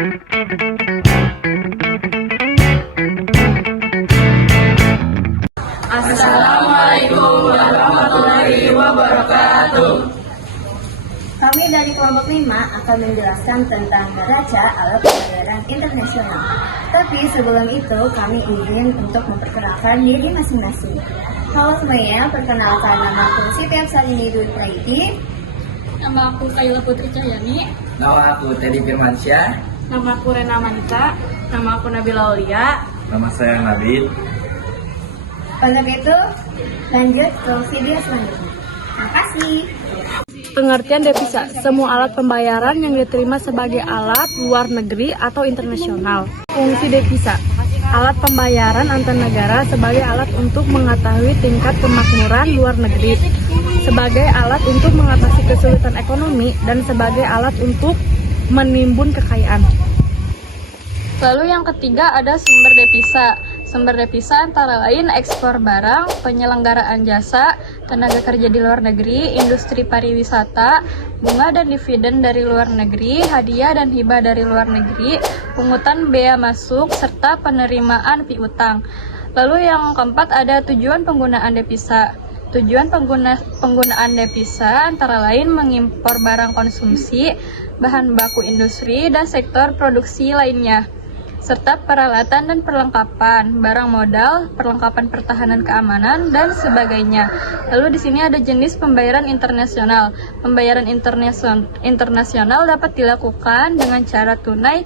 Assalamualaikum warahmatullahi wabarakatuh. Kami dari kelompok 5 akan menjelaskan tentang neraca alat pembayaran internasional. Tapi sebelum itu kami ingin untuk memperkenalkan diri masing-masing. Halo semuanya, perkenalkan nama aku Siti Afsalini Dwi Praiti. Nama aku Kayla Putri Cahyani. Nama aku Teddy Firmansyah. Nama aku Rena Manita. Nama aku Nabila Aulia. Nama saya Nabil. Untuk itu, lanjut ke video selanjutnya. Makasih. Pengertian devisa, semua alat pembayaran yang diterima sebagai alat luar negeri atau internasional. Fungsi devisa, alat pembayaran antar negara sebagai alat untuk mengetahui tingkat kemakmuran luar negeri, sebagai alat untuk mengatasi kesulitan ekonomi, dan sebagai alat untuk menimbun kekayaan. Lalu yang ketiga ada sumber devisa. Sumber devisa antara lain ekspor barang, penyelenggaraan jasa, tenaga kerja di luar negeri, industri pariwisata, bunga dan dividen dari luar negeri, hadiah dan hibah dari luar negeri, pungutan bea masuk, serta penerimaan piutang. Lalu yang keempat ada tujuan penggunaan devisa. Tujuan penggunaan devisa antara lain mengimpor barang konsumsi, bahan baku industri, dan sektor produksi lainnya, serta peralatan dan perlengkapan, barang modal, perlengkapan pertahanan keamanan, dan sebagainya. Lalu di sini ada jenis pembayaran internasional. Pembayaran internasional dapat dilakukan dengan cara tunai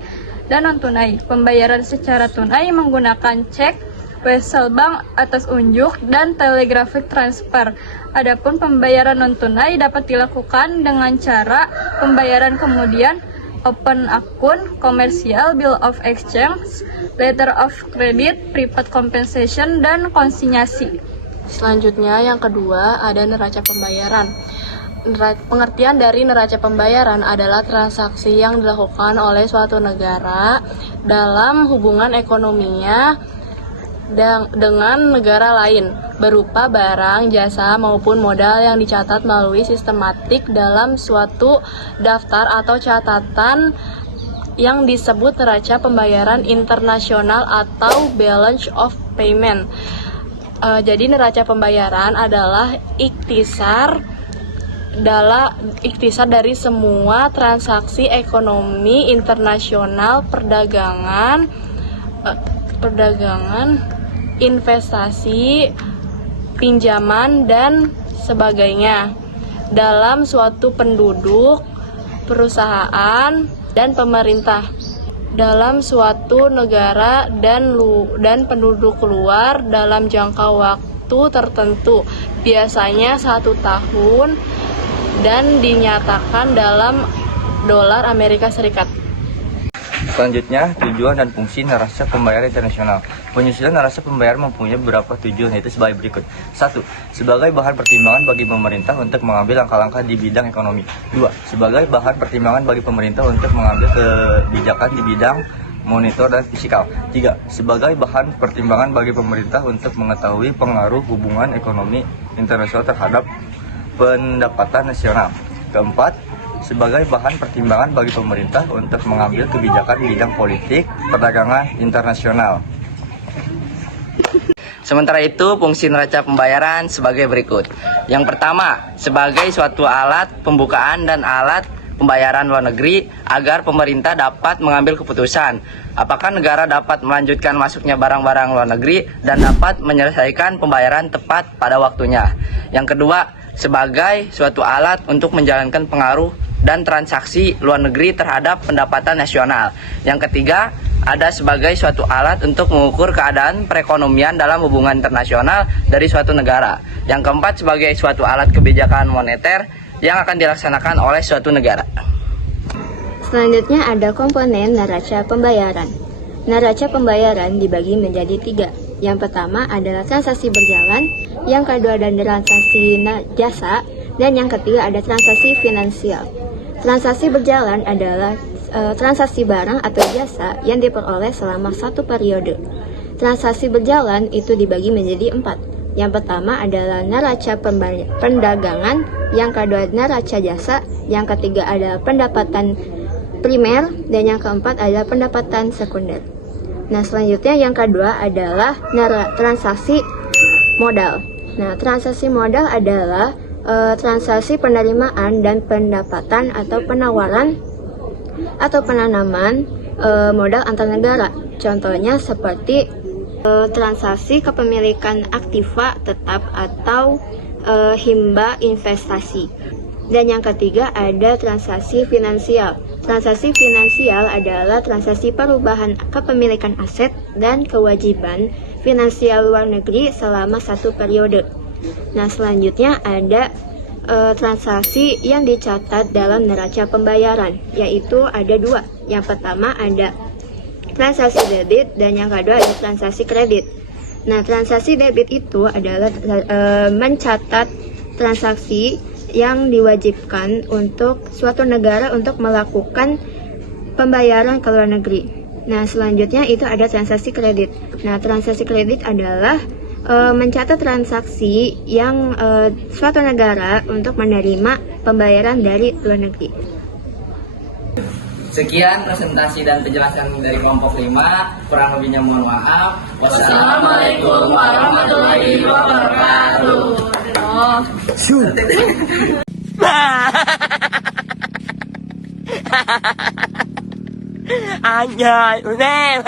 dan non-tunai. Pembayaran secara tunai menggunakan cek, wesel bank atas unjuk, dan telegraphic transfer. Adapun pembayaran non-tunai dapat dilakukan dengan cara pembayaran kemudian open akun, komersial, bill of exchange, letter of credit, prepaid compensation, dan konsinyasi. Selanjutnya yang kedua ada neraca pembayaran. Pengertian dari neraca pembayaran adalah transaksi yang dilakukan oleh suatu negara dalam hubungan ekonominya dengan negara lain, berupa barang, jasa, maupun modal yang dicatat melalui sistematik dalam suatu daftar atau catatan yang disebut neraca pembayaran internasional atau balance of payment. Jadi neraca pembayaran adalah ikhtisar dari semua transaksi ekonomi internasional, perdagangan, investasi, pinjaman, dan sebagainya dalam suatu penduduk, perusahaan, dan pemerintah dalam suatu negara dan penduduk luar dalam jangka waktu tertentu, biasanya 1 tahun, dan dinyatakan dalam dolar Amerika Serikat. Selanjutnya, tujuan dan fungsi neraca pembayaran internasional. Penyusunan neraca pembayaran mempunyai beberapa tujuan, yaitu sebagai berikut. 1. Sebagai bahan pertimbangan bagi pemerintah untuk mengambil langkah-langkah di bidang ekonomi. 2. Sebagai bahan pertimbangan bagi pemerintah untuk mengambil kebijakan di bidang monitor dan fiskal. 3. Sebagai bahan pertimbangan bagi pemerintah untuk mengetahui pengaruh hubungan ekonomi internasional terhadap pendapatan nasional. 4. Sebagai bahan pertimbangan bagi pemerintah untuk mengambil kebijakan di bidang politik, perdagangan internasional. Sementara itu, fungsi neraca pembayaran sebagai berikut. Yang pertama, sebagai suatu alat pembukaan dan alat pembayaran luar negeri agar pemerintah dapat mengambil keputusan apakah negara dapat melanjutkan masuknya barang-barang luar negeri dan dapat menyelesaikan pembayaran tepat pada waktunya. Yang kedua, sebagai suatu alat untuk menjalankan pengaruh dan transaksi luar negeri terhadap pendapatan nasional. Yang ketiga, ada sebagai suatu alat untuk mengukur keadaan perekonomian dalam hubungan internasional dari suatu negara. Yang keempat, sebagai suatu alat kebijakan moneter yang akan dilaksanakan oleh suatu negara. Selanjutnya ada komponen neraca pembayaran. Neraca pembayaran dibagi menjadi 3. Yang pertama adalah transaksi berjalan, yang kedua ada transaksi jasa, dan yang ketiga ada transaksi finansial. Transaksi berjalan adalah transaksi barang atau jasa yang diperoleh selama satu periode. Transaksi berjalan itu dibagi menjadi 4. Yang pertama adalah neraca perdagangan, yang kedua neraca jasa, yang ketiga adalah pendapatan primer, dan yang keempat adalah pendapatan sekunder. Nah, selanjutnya yang kedua adalah transaksi modal. Nah, transaksi modal adalah transaksi penerimaan dan pendapatan atau penawaran atau penanaman modal antar negara. Contohnya seperti transaksi kepemilikan aktiva tetap atau himba investasi. Dan yang ketiga ada transaksi finansial. Transaksi finansial adalah transaksi perubahan kepemilikan aset dan kewajiban finansial luar negeri selama satu periode. Nah, selanjutnya ada transaksi yang dicatat dalam neraca pembayaran, yaitu ada dua. Yang pertama ada transaksi debit dan yang kedua ada transaksi kredit. Nah, transaksi debit itu adalah mencatat transaksi yang diwajibkan untuk suatu negara untuk melakukan pembayaran ke luar negeri. Nah, selanjutnya itu ada transaksi kredit. Nah, transaksi kredit adalah mencatat transaksi yang suatu negara untuk menerima pembayaran dari luar negeri. Sekian presentasi dan penjelasan dari kelompok 5. Kurang lebihnya mohon maaf. Wassalamualaikum warahmatullahi wabarakatuh. Anjay unem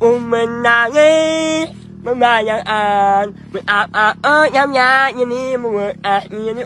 menangis membayangkan berapa nyamnya ini membuat ini